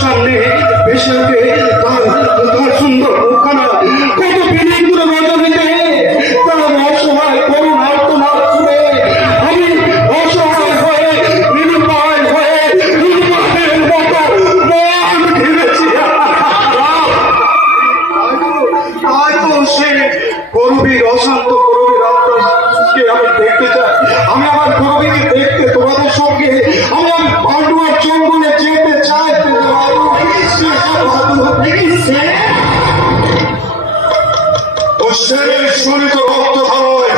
সামনে ভেসে ওঠে তার সুন্দর মুখখানা, কত বিনীত রজনীতে তার অসহায় করুণ আর্তনাদ শুনে আমি অসহায় হয়ে নিরুপায় হয়ে নির্বাণের মতো মন ঘিরেছি। হয়তো সে করবীর অশান্ত করবীর আত্মাকে আমি দেখতে চাই। আমি আমার করবীকে দেখতে তোমাদের সঙ্গে আমি পান্ডুয়ার জঙ্গলে যেতে চাই। শরীর রক্ত হয়